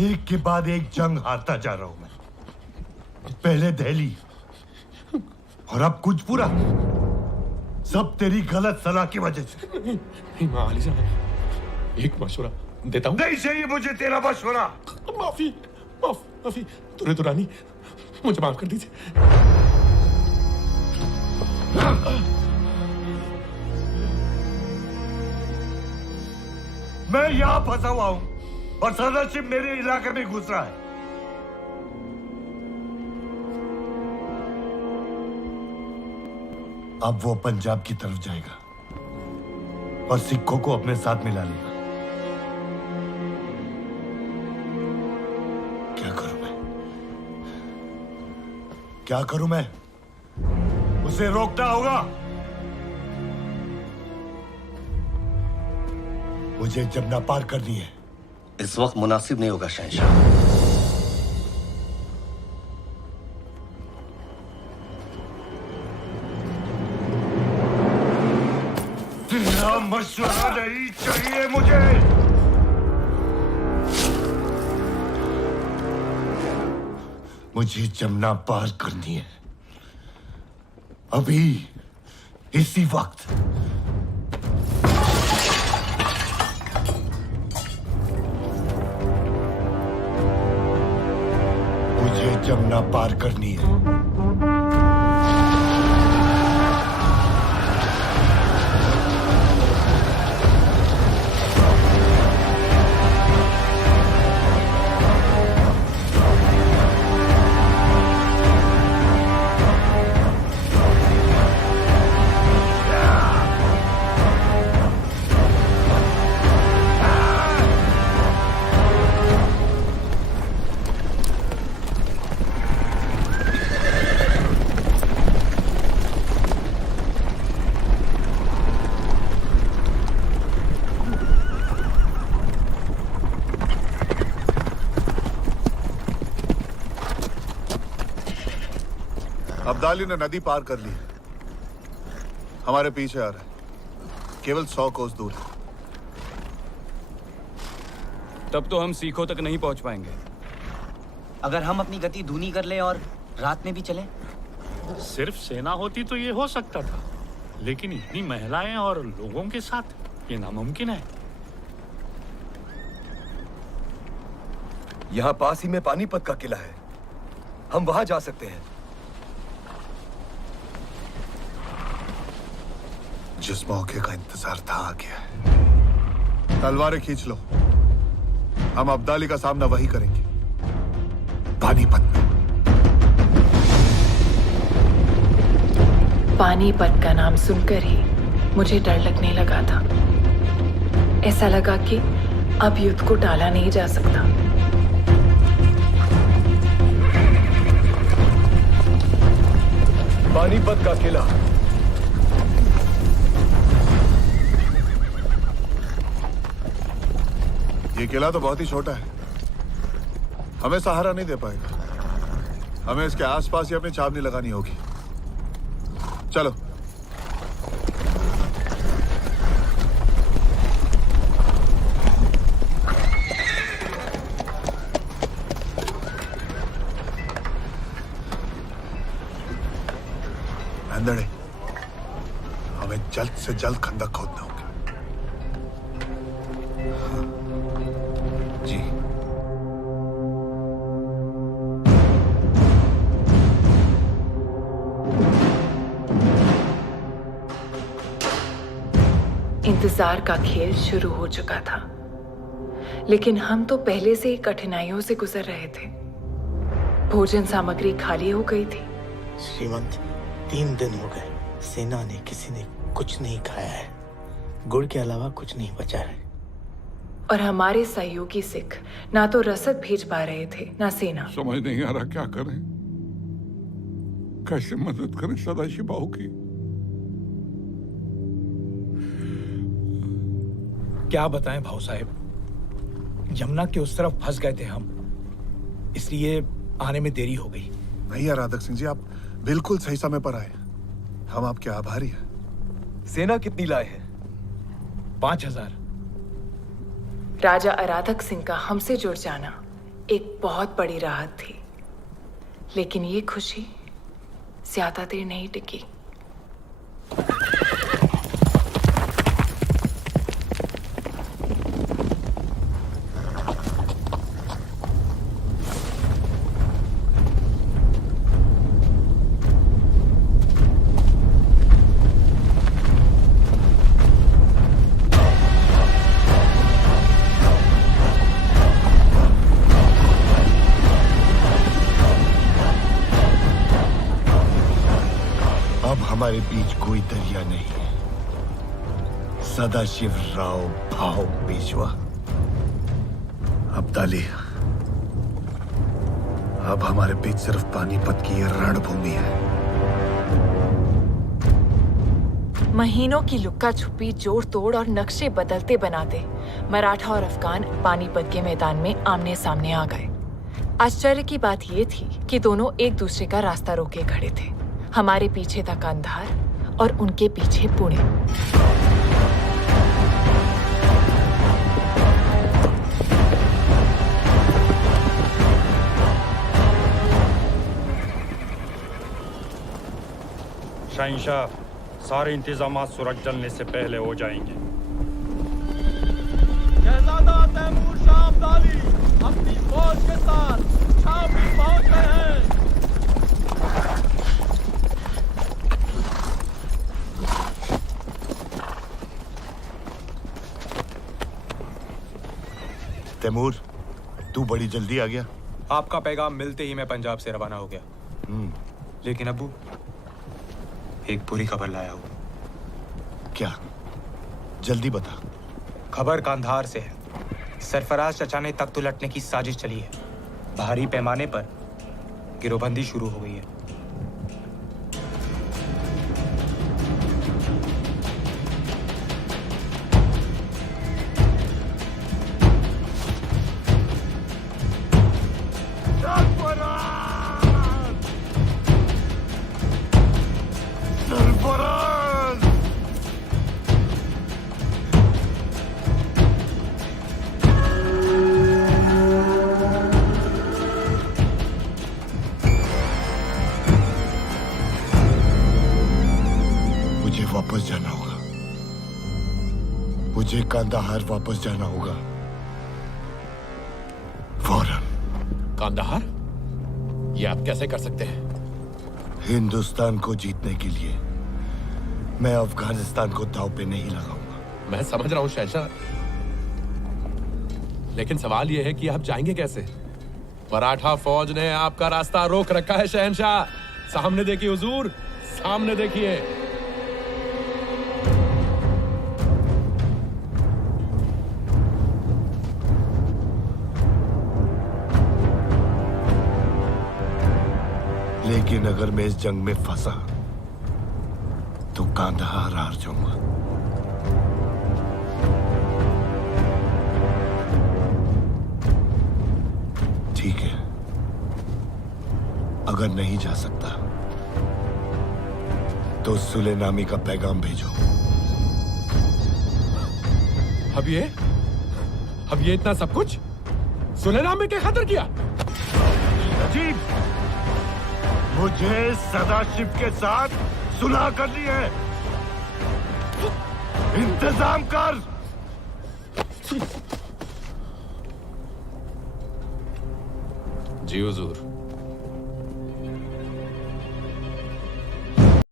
एक के बाद एक जंग हारता जा रहा हूं मैं। पहले दिल्ली और अब कुछ पूरा, सब तेरी गलत सलाह की वजह से। अली साहब, एक मशवरा देता हूँ। नहीं चाहिए मुझे तेरा मशवरा। माफी तुरे दुरानी, मुझे माफ कर दीजिए। मैं यहां फंसा हुआ हूं और सदरशिप मेरे इलाके में घुस रहा है। अब वो पंजाब की तरफ जाएगा और सिखों को अपने साथ मिला लेगा। क्या करूं मैं? उसे रोकना होगा। मुझे जमुना पार करनी है। इस वक्त मुनासिब नहीं होगा शहंशाह। तेरा मशवरा नहीं चाहिए मुझे। मुझे जमुना पार करनी है, अभी, इसी वक्त। मुझे जमुना पार करनी है। अब्दाली ने नदी पार कर ली, हमारे पीछे आ रहा है, केवल 100 कोस दूर है। तब तो हम सीखों तक नहीं पहुंच पाएंगे। अगर हम अपनी गति धीमी कर लें और रात में भी चलें? सिर्फ सेना होती तो ये हो सकता था, लेकिन इतनी महिलाएं और लोगों के साथ ये नामुमकिन है। यहाँ पास ही में पानीपत का किला है, हम वहां जा सकते हैं। जिस मौके का इंतजार था आ गया है। तलवारें खींच लो, हम अब्दाली का सामना वही करेंगे, पानीपत में। पानीपत का नाम सुनकर ही मुझे डर लगने लगा था। ऐसा लगा कि अब युद्ध को टाला नहीं जा सकता। पानीपत का किला। ये किला तो बहुत ही छोटा है, हमें सहारा नहीं दे पाएगा। हमें इसके आसपास ही अपनी छावनी लगानी होगी। चलो। अंदड़े, हमें जल्द से जल्द खंदक खोदना होगा। जी। इंतजार का खेल शुरू हो चुका था, लेकिन हम तो पहले से ही कठिनाइयों से गुजर रहे थे। भोजन सामग्री खाली हो गई थी। श्रीमंत, 3 दिन हो गए, सेना ने किसी ने कुछ नहीं खाया है। गुड़ के अलावा कुछ नहीं बचा है। और हमारे सहयोगी सिख ना तो रसद भेज पा रहे थे, ना सेना। समझ नहीं आ रहा क्या करें, कैसे मदद करें सदाशिव की। क्या बताएं भाऊ साहब, यमुना के उस तरफ फंस गए थे हम, इसलिए आने में देरी हो गई। नहीं यार राधक सिंह जी, आप बिल्कुल सही समय पर आए। हम आपके आभारी हैं। सेना कितनी लाए हैं? 5000। राजा अराधक सिंह का हमसे जुड़ जाना एक बहुत बड़ी राहत थी, लेकिन ये खुशी ज्यादा देर नहीं टिकी। अब हमारे बीच कोई दरिया नहीं है। सदाशिव राव भाव पेशवा। अब्दाली, अब हमारे बीच सिर्फ पानीपत की ये रणभूमि है। महीनों की लुक्का छुपी, जोड़ तोड़ और नक्शे बदलते बनाते मराठा और अफगान पानीपत के मैदान में आमने सामने आ गए। आश्चर्य की बात यह थी कि दोनों एक दूसरे का रास्ता रोके खड़े थे। हमारे पीछे था कंधार और उनके पीछे पुणे। शहंशाह, सारे इंतजाम सूरज ढलने से पहले हो जाएंगे। शहजादा तैमूर शाह अब्दाली अपनी फौज के साथ शामी पहुंच गए हैं। तैमूर, तू बड़ी जल्दी आ गया। आपका पैगाम मिलते ही मैं पंजाब से रवाना हो गया। लेकिन अब्बू, एक बुरी खबर लाया हूं। क्या? जल्दी बता। खबर कांधार से है। सरफराज चचा ने तख्त उलटने की साजिश चली है। भारी पैमाने पर गिरोहबंदी शुरू हो गई है। वापस जाना होगा। मुझे कांदाहार वापस जाना होगा फौरन। कांदाहार? ये आप कैसे कर सकते हैं? हिंदुस्तान को जीतने के लिए मैं अफगानिस्तान को दांव पे नहीं लगाऊंगा। मैं समझ रहा हूं शहंशाह, लेकिन सवाल यह है कि आप जाएंगे कैसे? मराठा फौज ने आपका रास्ता रोक रखा है शहंशाह। सामने देखिए हुजूर, सामने देखिए। लेकिन अगर मैं इस जंग में फंसा तो कांदाहार हार जाऊंगा। ठीक है, अगर नहीं जा सकता तो सुलेनामी का पैगाम भेजो। अब ये इतना सब कुछ सुलेनामी के खातिर किया? अजीब, मुझे सदाशिव के साथ सुलह करनी है। इंतजाम कर। जी हुजूर।